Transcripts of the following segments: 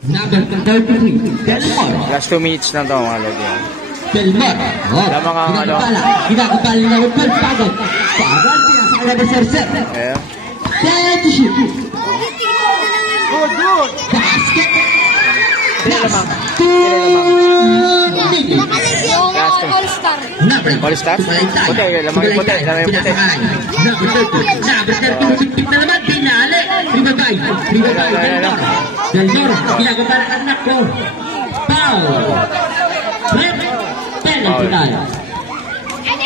Number 33, Delmar. Last 2 minutes na to mga lodi. Delmar. Lamang ang ano. Kinakapala na yung pagpagod. Pagod, pinasakala na sir. Ayan. Set to shoot. Good. Basket. Lamang. All-star? Puti, lamang yung puti. Lamang yung puti. Number 30, na naman, pinali. Ribabay, Delmar, kinakapala anak ko. Foul. Red, penalty tayo.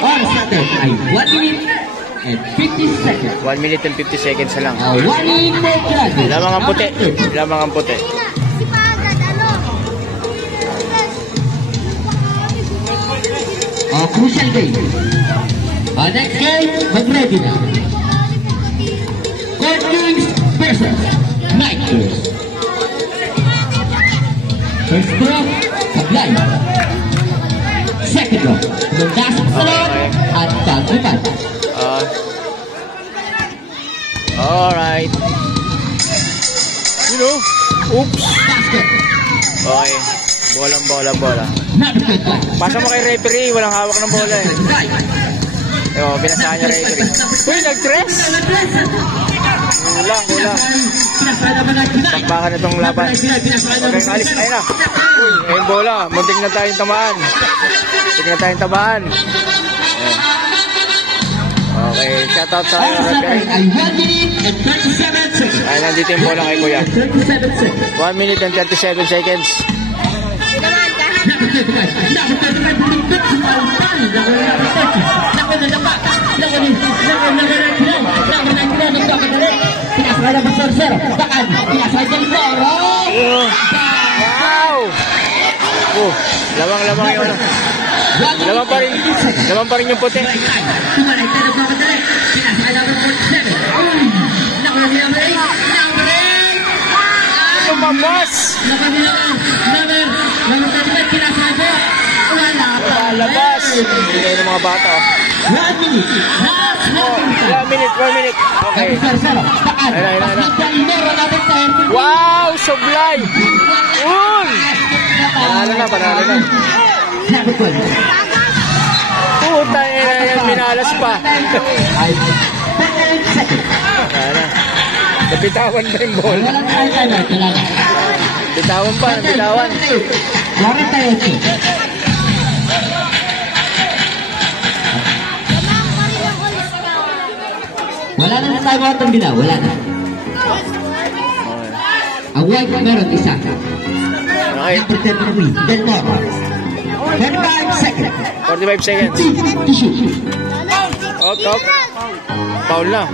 Oras natin ay 1 minute and 50 seconds. 1 minute and 50 seconds na lang. 1 minute. Lamang ang puti. Lamang ang puti. Crucial game. Next game, mag-ready na. Court Kings versus Nighters. First draw, sablay. Second draw, lumasok sa loob at pag-upan. Alright. You know, oops. Basket. Okay. Bola. Pasa mo kay referee, walang hawak ng bola eh. Ewan, pinasahan niya referee. Uy, nag-dress! Kulang. Takpakan na itong laban. Okay, alis. Ayun na. Uy, ayun bola. Muntik na tayong tamaan. Okay, shoutout sa referee. Ayun, nandito yung bola kay Kuya. 1 minute and 37 seconds. Wow! Lamang yung ano. Lamang pa rin yung puti. Lumabas! Lalabas! Hindi kayo ng mga bata. 1 minute. 1 minute. Okay. Ayun. Wow! Sublay! Panalo na. Puta yan, minalas pa. Napitawan pa yung bola. Bitawan pa. Wala na tayo mga tambila, wala na. Ang white meron isa. Okay. Number 33, Delmar. 45 seconds. 45 seconds. Op. Foul na.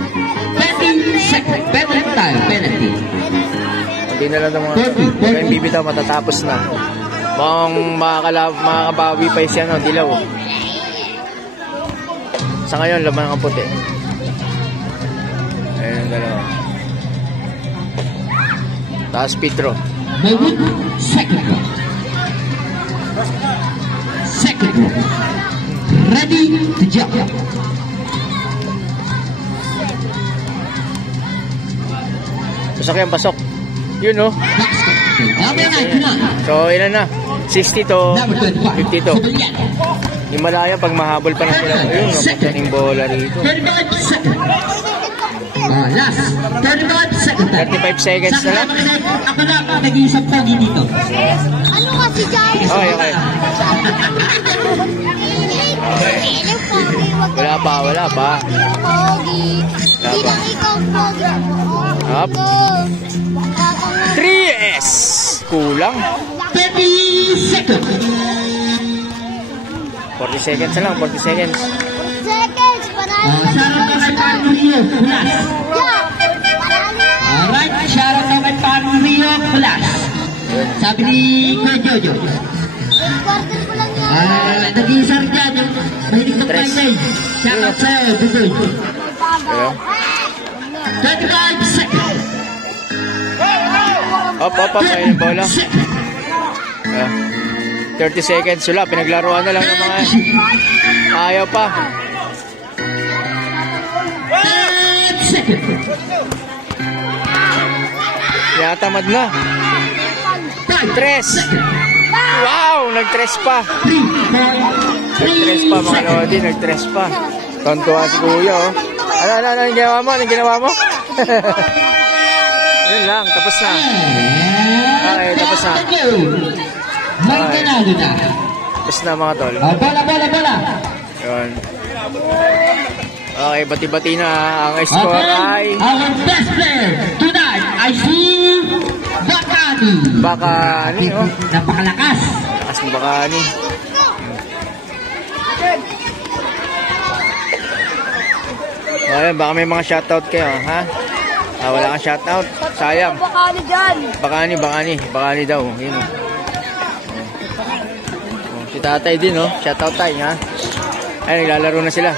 20 seconds. Penalty. Hindi na lang mga kayong bibitaw, matatapos na. Mukhang makakabawi pa siya, no? Dilaw. Sa ngayon, laman ang puti. Ayun ang dalawa. Taas Pedro. Second row. Ready to jump. Pasok. Yun, no? So, ilan na? 60 to 52. Himalaya pag mahabol pa ng bola. Ayun, napunta ng bola rito. 35 seconds na lang. Ako na nag-iisang pogi dito. Ano kasi dyan? Okay. Wala pa. Pogi. Bilang ikaw pogi. Up. 3S. Kulang. 30 seconds. 40 seconds na lang. 40 seconds. Shoutout na kay Pano Rio, Kulas. Alright, shoutout na kay Pano Rio, Kulas. Sabi ni Kuya Jojo. Nag-iisar dyan, mahilig ng painay. Shoutout sa'yo, Bugoy. 25 seconds. Up, ayun yung bola. 30 seconds, wala, pinaglaruan na lang ng mga ayaw pa. 10 seconds. Yatamad na. Tres. Wow, nag-tres pa. 3 Nag-tres pa mga lodi, nag-tres pa. Tontuwa si kuya, oh. Ano ginawa mo? Anong ginawa mo? Yun lang, tapos na. Okay, tapos na. May nanalo na. Tapos na mga tol. Bola. Yun. Okay, bati-bati na. Ang score ay... Our best player tonight ay si Bakani. Bakani, oh. Napakalakas. Lakas ng Bakani. Ayan, baka may mga shoutout kayo, ha? Wala kang shoutout. Sayang. Bakani dyan. Bakani daw. Yun. Si tatay din, oh. Shoutout tayo, ha? Ay, naglalaro na sila.